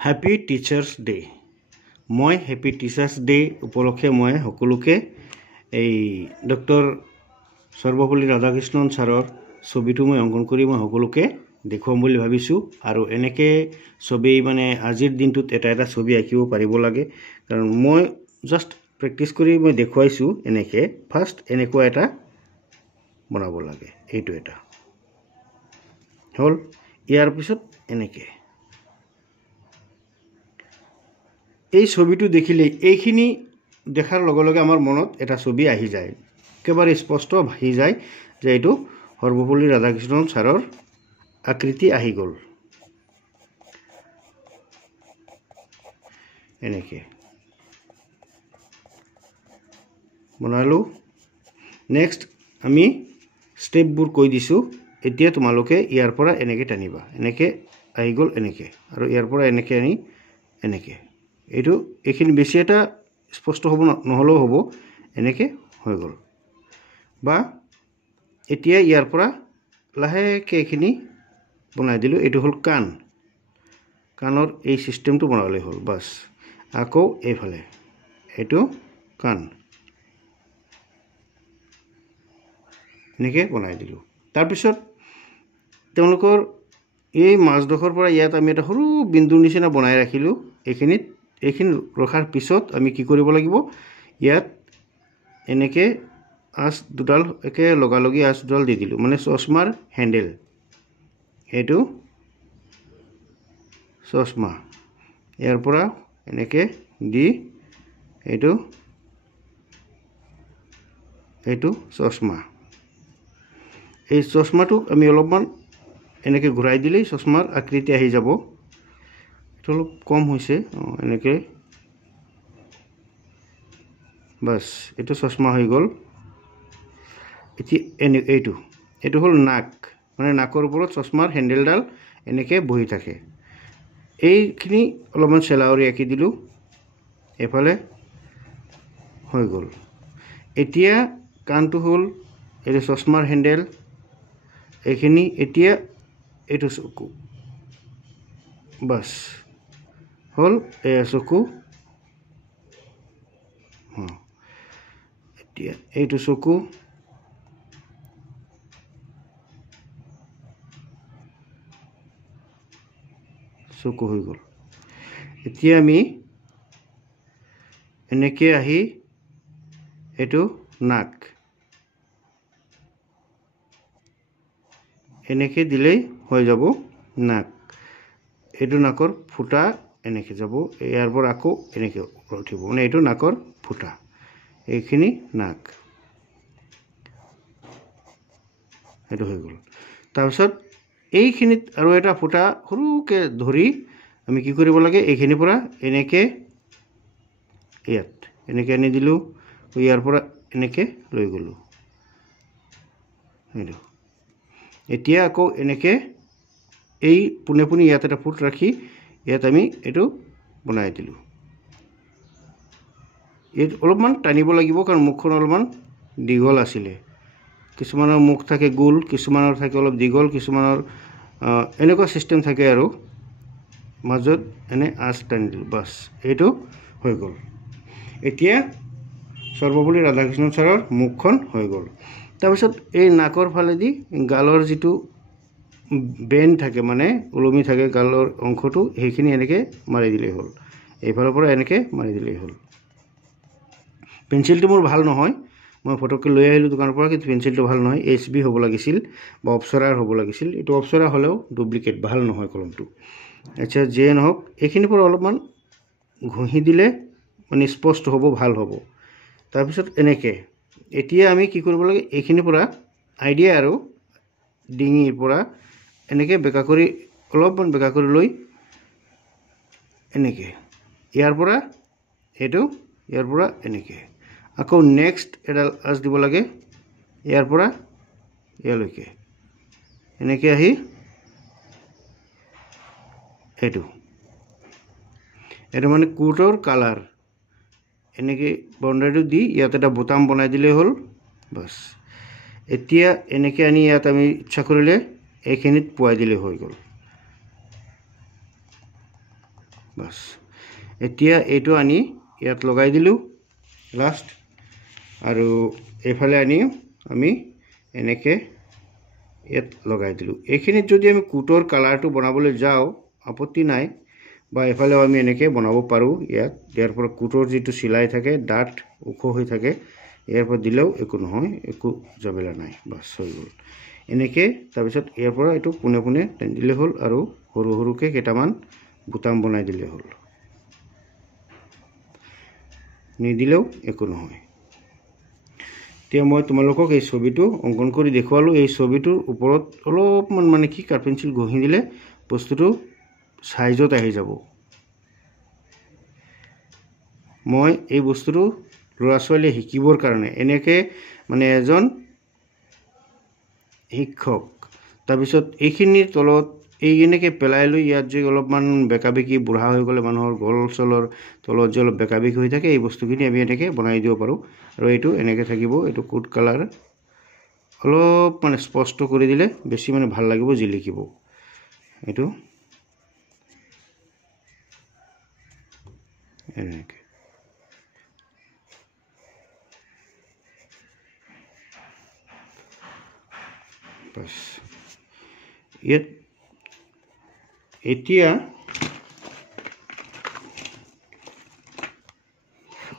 Happy teachers day. মই happy teachers day উপলক্ষে মই সকলোকে এই ডক্টৰ সৰ্বপল্লী ৰাধাকৃষ্ণন ছাৰৰ ছবিটো মই অঙ্কন কৰি মই সকলোকে দেখুৱাম বুলি ভাবিছোঁ। আৰু এনেকৈ ছবি মানে আজিৰ দিনটোত এটা এটা ছবি আঁকিব পাৰিব লাগে, কাৰণ মই জাষ্ট প্ৰেক্টিছ কৰি মই দেখুৱাইছোঁ। এনেকৈ ফাৰ্ষ্ট এনেকুৱা এটা বনাব লাগে, এইটো এটা হ'ল। ইয়াৰ পিছত এনেকৈ এই ছবিটো দেখিলে এইখিনি দেখাৰ লগে লগে আমাৰ মনত এটা ছবি আহি যায়, একেবাৰে স্পষ্ট আহি যায় যে এইটো সৰ্বপল্লী ৰাধাকৃষ্ণন ছাৰৰ আকৃতি আহি গ'ল। এনেকৈ বনালোঁ। নেক্সট আমি ষ্টেপবোৰ কৈ দিছোঁ। এতিয়া তোমালোকে ইয়াৰ পৰা এনেকৈ টানিবা, এনেকৈ আহি গ'ল এনেকৈ, আৰু ইয়াৰ পৰা এনেকৈ আনি এনেকৈ। এইটো এইখিনি বেছি এটা স্পষ্ট হ'ব নহ'লেও হ'ব, এনেকৈ হৈ গ'ল। বা এতিয়া ইয়াৰ পৰা লাহেকৈ এইখিনি বনাই দিলোঁ। এইটো হ'ল কাণ, কাণৰ এই ছিষ্টেমটো বনাবলৈ হ'ল। বাছ আকৌ এইফালে এইটো কাণ, এনেকৈ বনাই দিলোঁ। তাৰপিছত তেওঁলোকৰ এই মাজডোখৰ পৰা ইয়াত আমি এটা সৰু বিন্দুৰ নিচিনা বনাই ৰাখিলোঁ। এইখিনি ৰখাৰ পিছত আমি কি কৰিব লাগিব, ইয়াত এনেকৈ আঁচ দুডাল একে লগালগি আঁচ দুডাল দি দিলোঁ, মানে চশমাৰ হেণ্ডেল। এইটো চশমা, ইয়াৰ পৰা এনেকৈ দি এইটো চশমা। এই চশমাটোক আমি অলপমান এনেকৈ ঘূৰাই দিলেই চশমাৰ আকৃতি আহি যাব। এইটো অলপ কম হৈছে, এনেকৈ। বাছ এইটো চশমা হৈ গ'ল। এতিয়া এইটো হ'ল নাক, মানে নাকৰ ওপৰত চশমাৰ হেণ্ডেলডাল এনেকৈ বহি থাকে। এইখিনি অলপমান চেলাউৰি আঁকি দিলোঁ, এইফালে হৈ গ'ল। এতিয়া কাণটো হ'ল এইটো চশমাৰ হেণ্ডেল, এইখিনি। এতিয়া এইটো চকু, বাছ হ'ল এয়া চকু। এতিয়া এইটো চকু, চকু হৈ গ'ল। এতিয়া আমি এনেকৈ আহি এইটো নাক, এনেকৈ দিলেই হৈ যাব নাক। এইটো নাকৰ ফুটা এনেকৈ যাব, ইয়াৰ পৰা আকৌ এনেকৈ উঠিব, মানে এইটো নাকৰ ফুটা। এইখিনি নাক, এইটো হৈ গ'ল। তাৰপিছত এইখিনিত আৰু এটা ফুটা সৰুকৈ ধৰি আমি কি কৰিব লাগে, এইখিনিৰ পৰা এনেকৈ ইয়াত এনেকৈ আনি দিলোঁ, ইয়াৰ পৰা এনেকৈ লৈ গ'লোঁ। এইটো এতিয়া আকৌ এনেকৈ এই পোনে পোনে ইয়াত এটা ফুট ৰাখি ইয়াত আমি এইটো বনাই দিলোঁ। এইটো অলপমান টানিব লাগিব, কাৰণ মুখখন অলপমান দীঘল আছিলে। কিছুমানৰ মুখ থাকে গোল, কিছুমানৰ থাকে অলপ দীঘল, কিছুমানৰ এনেকুৱা ছিষ্টেম থাকে, আৰু মাজত এনে আঁচ টানি দিলোঁ। বাছ এইটো হৈ গ'ল। এতিয়া সৰ্বপল্লী ৰাধাকৃষ্ণন ছাৰৰ মুখখন হৈ গ'ল। তাৰপিছত এই নাকৰ ফালেদি গালৰ যিটো বেণ্ড থাকে, মানে ওলমি থাকে গালৰ অংশটো, সেইখিনি এনেকৈ মাৰি দিলেই হ'ল। এইফালৰ পৰা এনেকৈ মাৰি দিলেই হ'ল। পেঞ্চিলটো মোৰ ভাল নহয়, মই ফটককৈ লৈ আহিলোঁ দোকানৰ পৰা, কিন্তু পেঞ্চিলটো ভাল নহয়। HB হ'ব লাগিছিল বা অপ্সৰাৰ হ'ব লাগিছিল। এইটো অপ্সৰা হ'লেও ডুপ্লিকেট, ভাল নহয় কলমটো। আচ্ছা, যিয়ে নহওক, এইখিনিৰ পৰা অলপমান ঘঁহি দিলে মানে স্পষ্ট হ'ব, ভাল হ'ব। তাৰপিছত এনেকৈ এতিয়া আমি কি কৰিব লাগে, এইখিনিৰ পৰা আইডিয়া আৰু ডিঙিৰ পৰা এনেকৈ বেকা কৰি, অলপমান বেকা কৰি লৈ এনেকৈ ইয়াৰ পৰা এইটো, ইয়াৰ পৰা এনেকৈ আকৌ নেক্সট এডাল আঁচ দিব লাগে, ইয়াৰ পৰা ইয়ালৈকে এনেকৈ আহি এইটো মানে কোটৰ কালাৰ, এনেকৈ বাউণ্ডাৰীটো দি ইয়াত এটা বোতাম বনাই দিলেই হ'ল। বাছ এতিয়া এনেকৈ আনি ইয়াত আমি ইচ্ছা কৰিলে এইখিনিত পোৱাই দিলে হৈ গ'ল। বাস এতিয়া এইটো আনি ইয়াত লগাই দিলোঁ লাষ্ট আৰু এইফালে আনি আমি এনেকৈ ইয়াত লগাই দিলোঁ এইখিনিত যদি আমি কোটৰ কালাৰটো বনাবলৈ যাওঁ আপত্তি নাই বা এফালেও আমি এনেকৈ বনাব পাৰোঁ ইয়াত ইয়াৰ পৰা কোটৰ যিটো চিলাই থাকে ডাঠ ওখ হৈ থাকে ইয়াৰ পৰা দিলেও একো নহয় একো ঝামেলা নাই বাস হৈ গ'ল এনেকৈ তাৰপিছত ইয়াৰ পৰা এইটো পোনে পোনে টানি দিলে হ'ল আৰু সৰু সৰুকৈ কেইটামান বুটাম বনাই দিলে হ'ল নিদিলেও একো নহয় এতিয়া মই তোমালোকক এই ছবিটো অংকন কৰি দেখুৱালোঁ এই ছবিটোৰ ওপৰত অলপমান মানে কি কাঠ পেঞ্চিল ঘঁহি দিলে বস্তুটো সাইজত আহি যাব মই এই বস্তুটো ল'ৰা ছোৱালী শিকিবৰ কাৰণে এনেকৈ মানে এজন শিক্ষক তাৰপিছত এইখিনিৰ তলত এই এনেকৈ পেলাই লৈ ইয়াত যে অলপমান বেকাবেকি বুঢ়া হৈ গ'লে মানুহৰ গল চলৰ তলত যে অলপ বেকাবেকি হৈ থাকে এই বস্তুখিনি আমি এনেকৈ বনাই দিব পাৰোঁ আৰু এইটো এনেকৈ থাকিব এইটো কোট কালাৰ অলপ মানে স্পষ্ট কৰি দিলে বেছি মানে ভাল লাগিব জিলিকিব এইটো এনেকৈ বাস ইয়াত এতিয়া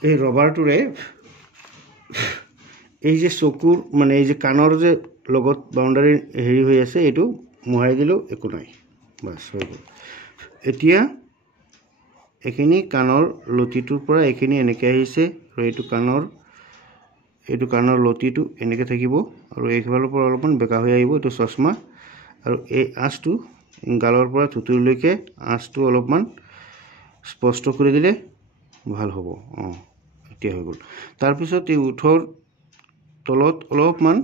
এই ৰবাৰটোৰে এই যে চকুৰ মানে এই যে কাণৰ যে লগত বাউণ্ডাৰী হেৰি হৈ আছে এইটো মোহাৰি দিলেও একো নাই বাস হৈ গ'ল এতিয়া এইখিনি কাণৰ লতিটোৰ পৰা এইখিনি এনেকৈ আহিছে আৰু এইটো কাণৰ লতিটো এনেকৈ থাকিব আৰু এইফালৰ পৰা অলপমান বেকা হৈ আহিব এইটো চশমা আৰু এই আঁচটো গালৰ পৰা থুতুৰিলৈকে আঁচটো অলপমান স্পষ্ট কৰি দিলে ভাল হ'ব এতিয়া হৈ গ'ল তাৰপিছত এই ওঠৰ তলত অলপমান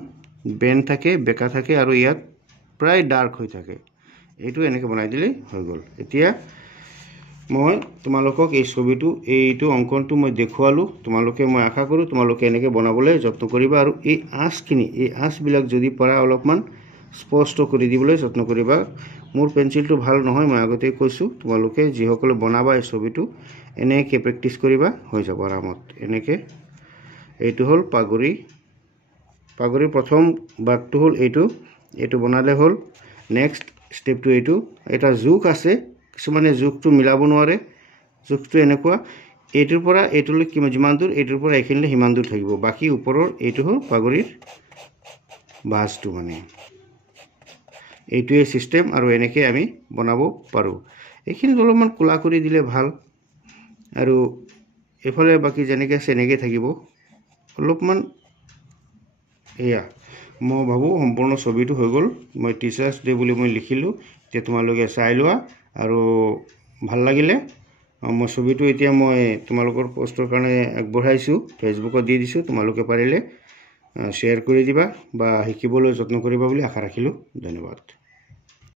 বেন থাকে বেকা থাকে আৰু ইয়াত প্ৰায় ডাৰ্ক হৈ থাকে এইটো এনেকৈ বনাই দিলেই হৈ গ'ল এতিয়া মই তোমালোকক এই ছবিটো এইটো অংকনটো মই দেখুৱালোঁ তোমালোকে মই আশা কৰোঁ তোমালোকে এনেকৈ বনাবলৈ যত্ন কৰিবা আৰু এই আঁচখিনি এই আঁচবিলাক যদি পৰা অলপমান স্পষ্ট কৰি দিবলৈ যত্ন কৰিবা মোৰ পেঞ্চিলটো ভাল নহয় মই আগতে কৈছোঁ তোমালোকে যিসকলে বনাবা এই ছবিটো এনেকৈ প্ৰেক্টিছ কৰিবা হৈ যাব আৰামত এনেকৈ এইটো হ'ল পাগুৰিৰ প্ৰথম ভাগটো হ'ল এইটো বনালে হ'ল নেক্সট ষ্টেপটো এইটো এটা জোখ আছে কিছুমানে জোখটো মিলাব নোৱাৰে জোখটো এনেকুৱা এইটোৰ পৰা এইটোলৈ যিমান দূৰ এইটোৰ পৰা এইখিনিলৈ সিমান দূৰ থাকিব বাকী ওপৰৰ এইটো হ'ল পাগুৰিৰ ভাঁজটো মানে এইটোৱে চিষ্টেম আৰু এনেকৈ আমি বনাব পাৰোঁ এইখিনিত অলপমান কোলা কৰি দিলে ভাল আৰু এইফালে বাকী যেনেকৈ আছে এনেকৈ থাকিব অলপমান এয়া মই ভাবোঁ সম্পূৰ্ণ ছবিটো হৈ গ'ল মই টিচাৰ্ছ ডে বুলি মই লিখিলোঁ এতিয়া তোমালোকে চাই লোৱা আৰু ভাল লাগিলে মই ছবিটো এতিয়া মই তোমালোকৰ পষ্টৰ কাৰণে আগবঢ়াইছোঁ ফেচবুকত দি দিছোঁ তোমালোকে পাৰিলে শ্বেয়াৰ কৰি দিবা বা শিকিবলৈ যত্ন কৰিবা বুলি আশা ৰাখিলোঁ ধন্যবাদ